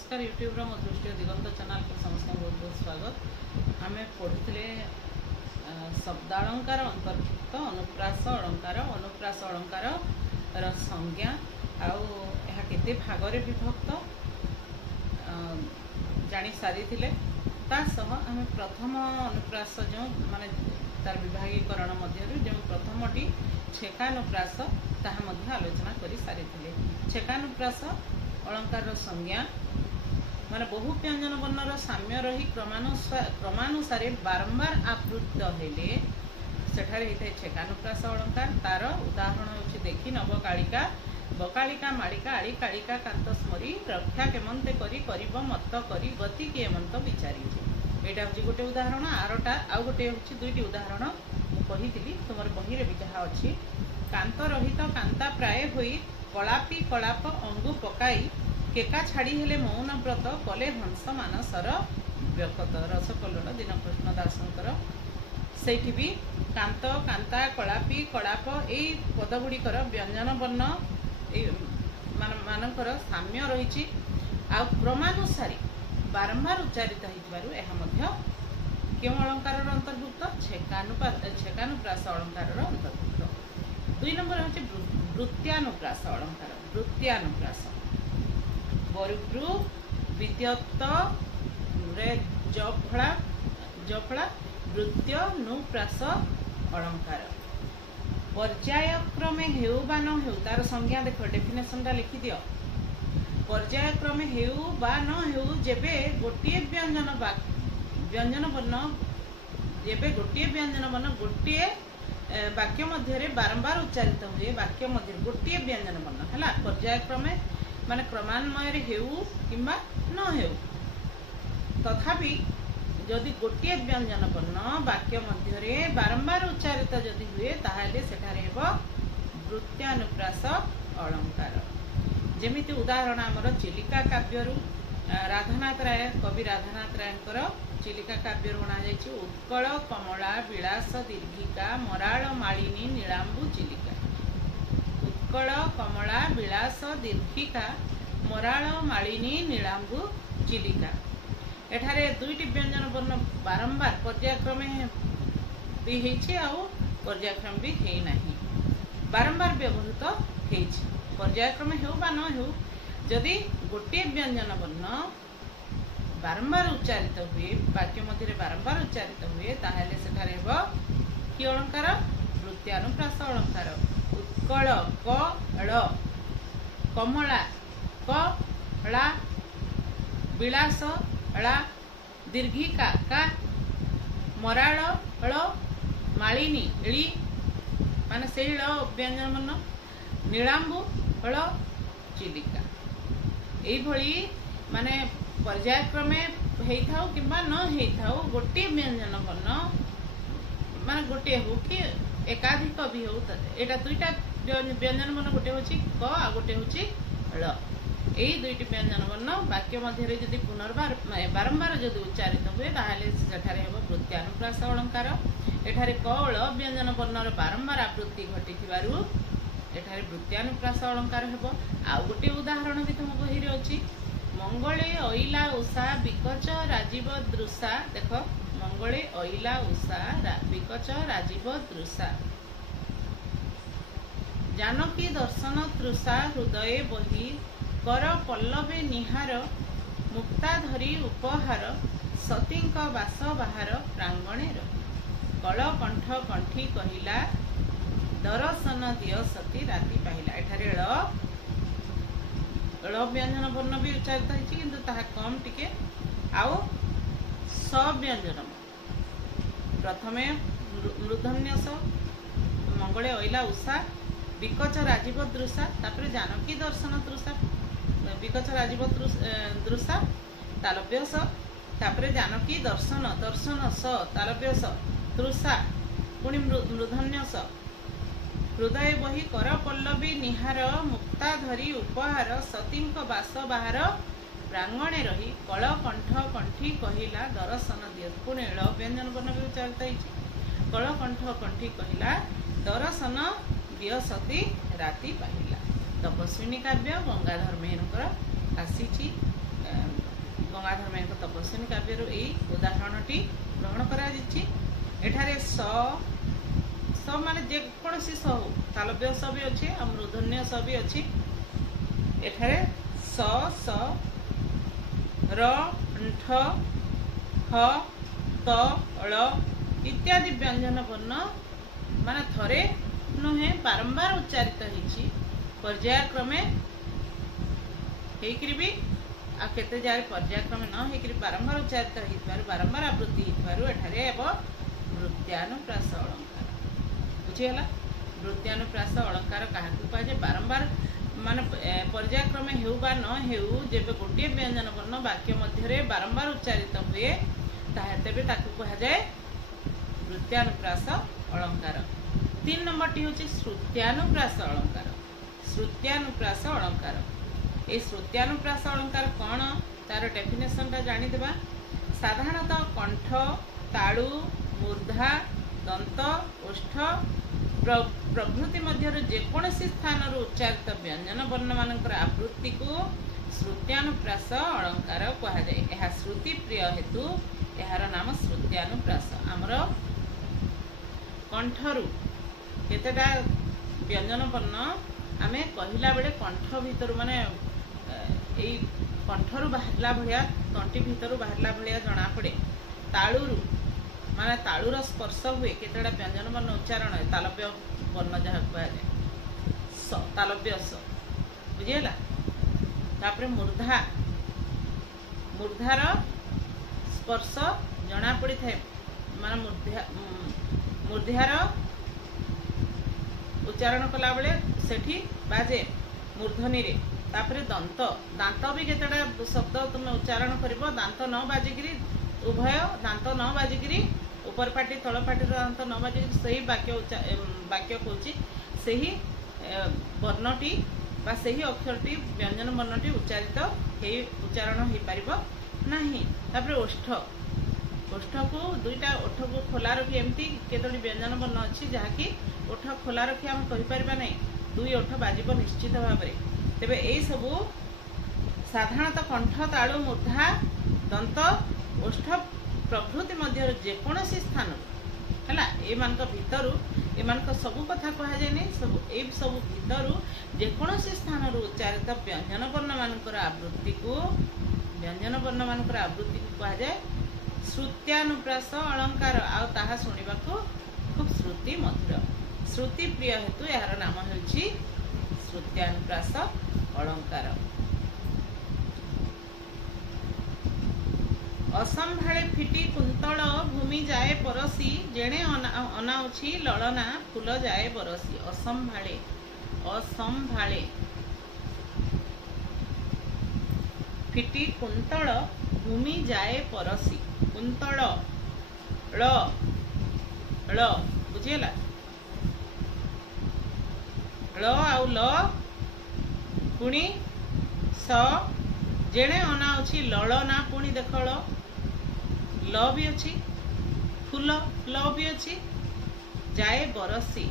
नमस्कार यूट्यूब मो दृष्टि दिगंत चैनल को समस्त बहुत बहुत स्वागत। आम पढ़ुले शब्दालंकार अंतर्भुक्त अनुप्रास अलंकार संज्ञा आउ केते भागरे विभक्त जानी सारी आम प्रथम अनुप्रास जो माने तार विभागीकरण मध्य जो प्रथमटी छेकानुप्रास ताहा मध्य आलोचना करी सारी छेकानुप्रास अलंकार संज्ञा माने बहु व्यंजन वर्णर साम्य रही क्रमानुसार बारंबार आवृत्त हेले सेठारे होता छेकानुप्रास अलंकार। तार उदाहरण होछि देखि नवकालिका बकालिका मालिका आली कालिका कांत स्मरी रक्षा केमंते करी करिब मत करी गति के एमंत विचारी एटा होछि गोटे उदाहरण। आरटा आउ गोटे होछि दुईटी उदाहरण मु कहितली तुमर बही रे भी जहा अछि कांत रहित कांता प्राय होई कलापी कलाप अंगु पकाई केका छाड़ी हेले मौन व्रत कले हंस मानसर व्यक्त रसकल्लोल दीनकृष्ण दासंकर सेठी भी कांत कांता कलापी कलाप एई पदगुड़िकर व्यंजन वर्ण मानकर साम्य रही आ क्रमानुसारी बारंबार उच्चारित होइतिबारु एहा मध्य केउ अलंकार अंतर्भुक्त छेकानुप्रास अलंकार अंतर्भुक्त। 2 नंबर होछि वृत्त्यानुप्रास अलंकार। वृत्त्यानुप्रास बरुब्रु विद्यत रे जफला वृत्त्यानुप्रास अलंकार पर्यायक्रमे हेउ बा न हेउ तार संज्ञा देख डेफिनेशन टा लिखि दियो। पर्यायक्रमे हेउ बा न हेउ जेबे गोटिए व्यंजन वर्ण जेबे गोटिए व्यंजन वर्ण गोटिए वाक्य मध्य बारंबार उच्चारित हुए वाक्य मध्य गोटिए व्यंजन वर्ण है पर्यायक्रमे माने क्रमान्वय हेउ किंबा न हेउ तथापि जदि गोटिए व्यंजन वर्ण वाक्य मध्य बारंबार उच्चारित जदि हुए ताहले सेठारे हेबो वृत्त्यानुप्रास अलंकार। जेमिति उदाहरण आमर चिलिका काव्यरु राधानाथ राय कवि राधानाथ रायंकर चिलिका काव्य गणा जाइछि उत्कल कमला विलास दीर्घिका मराल मालिनी नीलांबु चिलिका। उत्कल कमला विलास दीर्घिका मराल मालिनी नीलांबु चिलिका एठारे दुईटी व्यंजन वर्ण बारंबार पर्यायक्रमे भी हेछि आउ पर्यायक्रम भी हेइ नाही बारंबार व्यवहृत हेछि। पर्यायक्रमे हेउ बा न हेउ जदि गोटे व्यंजन वर्ण बारंबार उच्चारित हुए वाक्य मध्य बारंबार उच्चारित हुए ताहले सेठारे हेबो कि अलंकार वृत्त्यानुप्रास अलंकार। उत्कल क ळ कमला क ला विलास ला दीर्घिका का मराल ळ मालिनी ଳି माने से ळ व्यंजन वर्ण नीलांबु ळ चिलिका एई भली माने पर्यायक्रमे हेइथाउ किंबा न हेइथाउ गोटे व्यंजन वर्ण माने गोटे हो कि एकाधिक भी हो एटा दुईटा व्यंजन वर्ण गोटे होछि क आ गोटे होछि ळ एई दुईटी व्यंजन वर्ण वाक्य मध्य जदि पुनर्बार बारंबार जदि उच्चारित हुए ताहले सेठारे हेबो वृत्त्यानुप्रास अलंकार। एठारे क ळ व्यंजन वर्णर बारंबार आवृत्ति घटिथिबारु एठारे वृत्त्यानुप्रास अलंकार हेबो। आ गोटे उदाहरण भी तुम बही रे अछि मंगले अइला उषा विकच राजीव दृशा देख मंगले अइला उषा विकच राजीव दृशा जानकी दर्शन तृषा हृदय बही कर पल्लवे निहार मुक्ता धरी उपहार सतींक बास बाहार प्रांगणे रही कल कंठ कंठी कहिला दर्शन दिय सती राति पाहिला। एठारे ळ व्यंजन वर्ण भी उच्चारित होइछि किंतु ताहा कम टिके आउ स व्यंजन प्रथमे मूर्धन्य स मंगले अइला उषा विकच राजीव दृशा तापर जानकी दर्शन तृषा विकच राजीव दृशा तालव्य स तापर जानकी दर्शन दर्शन स तालव्य स तृषा पुणी मूर्धन्य स हृदय बही कर पल्लवी निहार मुक्ता धरी उपहार सतींक बास बाहार प्रांगणे रही कल कंठ कंठी कहिला दर्शन दिय पुणी ळ व्यंजन वर्ण भी उच्चारित होइछि कल कंठ कंठी कहिला दर्शन दिय सती राति पाहिला। तपस्विनी काव्य गंगाधर मेहरकर आसी गंगाधर मेहर तपस्विनी काव्य यही उदाहरणटी ग्रहण कराଯାଇଛି। एठारे स माने जेकोसी स हो तालव्य स भी अच्छे और मूर्धन्य स भी अच्छी। एठारे स र ठ ह त ळ इत्यादि व्यंजन वर्ण माने थरे नुहे बारंबार उच्चारित होइछि पर्यायक्रमे हेकरी भी आ केते जाय पर्यायक्रमे न हेकरी बारंबार उच्चारित होइथारु बारंबार आवृत्ति होइथारु एठारे एब वृत्यानुप्रास अलंकार बुझिगला। वृत्यानुप्रास अलंकार काहाकु कहे बारंबार माने पर्यायक्रमे हेउ बा न हेउ जेबे गोटे व्यंजन वर्ण वाक्य मध्य बारंबार उच्चारित हुए तेबे ताकु कहा जाए वृत्यानुप्रास अलंकार। 3 नंबरटी होची श्रुत्यानुप्रास अलंकार। श्रुत्यानुप्रास अलंकार ए श्रुत्यानुप्रास अलंकार कौन तार डेफिनेशन ता जानी देबा। साधारणतः कंठ तालु मूर्धा दंत ओष्ठ प्रभृति मध्य जेकोसी स्थान उच्चारित व्यंजन वर्ण मानकर आवृत्ति को श्रुत्यानुप्रास अलंकार कहा जाए। यह श्रुति प्रिय हेतु यार नाम श्रुत्यानुप्रास। आमर कंठरू केतेटा व्यंजन वर्ण आमे कहला बेले कंठ भीतर माने एई कंठरू बाहरला भलिया तंटी भीतर बाहरला भलिया जना पड़े। तालुरू माने तालुर स्पर्श हुए केतेटा व्यंजन वर्ण उच्चारण है तालव्य वर्ण जहाँ कहा जाए स तालव्य स बुझीगला। तापरे मूर्धा मूर्धार स्पर्श जना पड़ी थाए माने मूर्धार उच्चारण कला बेले सेठी बाजे मूर्धनी रे। तापरे दंत दांत भी केतेटा शब्द तुम उच्चारण करिवो दांत न बाजिगिरी उभय दांत न बाजिगिरी ऊपर पाटी तल पाटी दांत न बाजिगिरी सही वाक्य कहूची सही वर्णटी बा सही अक्षरटी व्यंजन वर्णटी उच्चारण हो पारिबो नाही। तापरे ओष्ठ ओष्ठ को दुईटा ओठ को खोला रखी एमती केतोटी व्यंजन वर्ण अच्छी जहाँकि ओठ खोला रखी आम कहीपर ना दुई ओठ बाजिब निश्चित भाव में। तेबे यही सबू साधारणतः कंठ तालु मूर्धा दंत ओष्ठ प्रभृति मध्य जेकोसी स्थान है एमान भितरु एमान सबू कथा कहुए सब भितरु जेकोसी स्थान उच्चारित व्यंजन वर्ण मानकर आवृत्ति को व्यंजन वर्ण मानकर आवृत्ति को कहुए श्रुत्यानुप्रास अलंकार। आ ताहा शुणिबाकू खूब श्रुति मधुर श्रुति प्रिय हेतु यार नाम होछि श्रुत्यानुप्रास अलंकार। असंभाळे फिटी कुंतल भूमि जाए परसी जेणे अनाउछि ललना फूल जाए बरसी। असंभाळे असंभाळे फिटी कुंतल भूमि जाए परसी। कुंतल ळ ळ बुझीगला ळ आउ ल पुणी स जेणे अनाउछि ललना पुणी देख ल भी अच्छी फूल ल भी अच्छी जाए बरसी।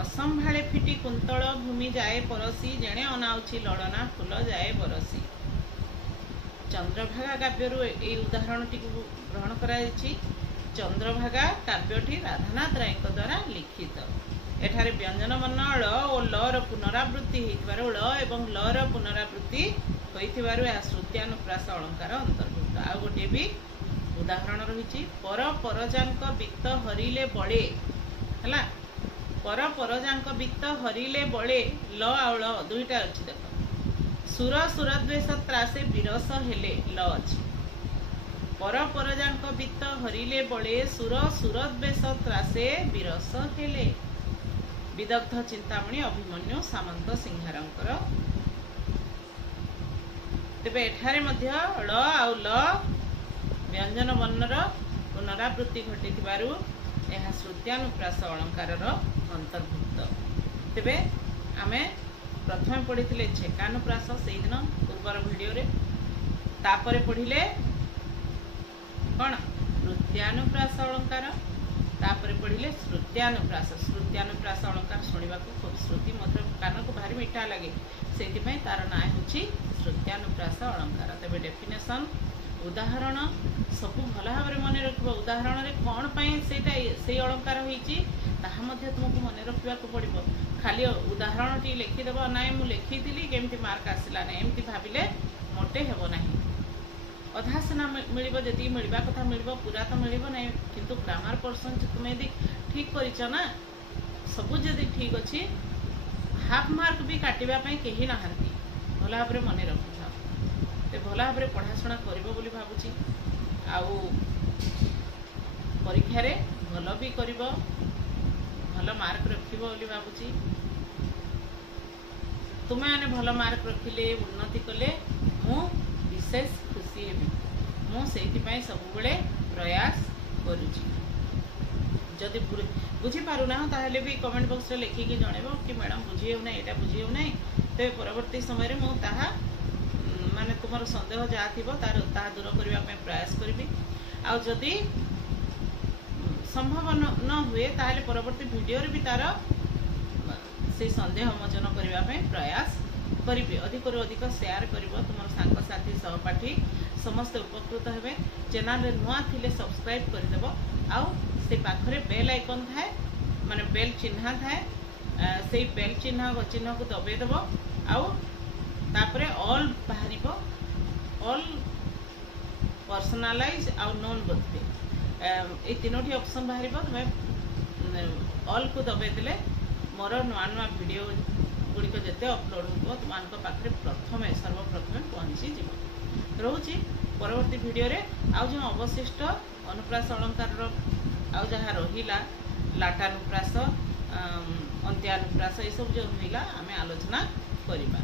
असंभाळे फिटी कुंतल भूमि जाए परसी जेणे अनाउछि ललना फूल जाए बरसी। चंद्रभागा काव्यरू ए उदाहरणटी ग्रहण कराଯାଇଛି। चंद्रभागा काव्यटी राधानाथ राय द्वारा लिखित। एठारे व्यंजन वर्ण ळ और ल र पुनरावृत्ति होइथिबारु ळ एवं ल र पुनरावृत्ति होइथिबारु या श्रुत्यानुप्रास अलंकार अंतर्भुक्त। आ गोटे भी उदाहरण रही पर परजांक वित्त हरिले बळे हला पर परजांक वित्त हरिले बळे ल आउ ल दुईटा अछि देख सुर सुरद्वेष त्रासे विरस हेले ल अछि। पर परजांक वित्त हरिले बळे सुर सुरद्वेष त्रासे विरस हेले। विदग्ध चिंतामणि अभिमन्यु सामंत सिंहारंकर। तेबे एठारे मध्य ळ आउ ल व्यंजन वर्णर पुनरावृत्ति घटिथिबारु यह श्रुत्यानुप्रास अलंकार अंतर्भुक्त। तेबे आमे प्रथम पढ़ी छेकानुप्रास से दिन पूर्वर वीडियो रे तापरे पढ़िले कौन वृत्यानुप्रास अलंकार तापर पढ़िले श्रुत्यानुप्रास। श्रुत्यानुप्रास अलंकार शुणा खूब श्रुति मधुर कान को भारी मीठा लगे से तार ना हूँ श्रुत्यानुप्रास अलंकार। तेज डेफिनेशन उदाहरण सब भल भाव मन रख उदाहरण कौन से अलंकार होती तुमको मन रखा पड़ो। खाली उदाहरण टी लिखिदेव ना मुझे लिखी केमती मार्क आसला ना एमती भाविले मोटे हेब ना अधा सीना मिल जी मिलवा कथा मिल पूरा तो मिल ना किंतु ग्रामर पर्सन तुम यदि ठीक कर ना सबू जदि ठीक अच्छी हाफ मार्क भी काटापी कहीं नहांती भल भाव मन रखु तो भल भाव पढ़ाशुना कर भावुची आउ परीक्षार भल भी कर भल मार्क रखी भावुची। तुम्हें मैंने भल मार्क रखिले उन्नति कले मु विशेष खुशी हेबी मुझे सब प्रयास करुची। जदि बुझीपारूना ताहले भी कमेंट बॉक्स रे लिखिकी जनइबो कि मैडम बुझी होना यहाँ बुझी होना तो परवर्ती समय मुझे माने तुम सन्देह जहाँ थी तार दूर करने प्रयास करी आउ जदि संभव न हुए ताहले परवर्ती वीडियो भी तार से सन्देह मोचन करने प्रयास करी अधिक अधिक शेयर कर तुम सांगसाथी सहपाठी समस्त उपकृत हे। चैनल नुआ थिले सब्सक्राइब करदेव आउ से पाखरे बेल आइकन थाए माने बेल चिन्ह थाए से बेल चिन्ह को दबेदेव आउ तापरे ऑल बाहर ऑल पर्सनालाइज आउ नॉन बर्थडे ये तीनोटी ऑप्शन बाहर तुम ऑल को दबेदेले मोर नुआ नुआ वीडियो गुड़िक जिते अपलोड हो तुम पाखे प्रथम सर्वप्रथम पहुँची जीव रोची परवर्ती वीडियो रे आउ जो अवशिष्ट अनुप्रास अलंकार आउ जहाँ रहिला लाटानुप्रास अंत्यानुप्रास ये सब जो रहिला आमे आलोचना करिबा।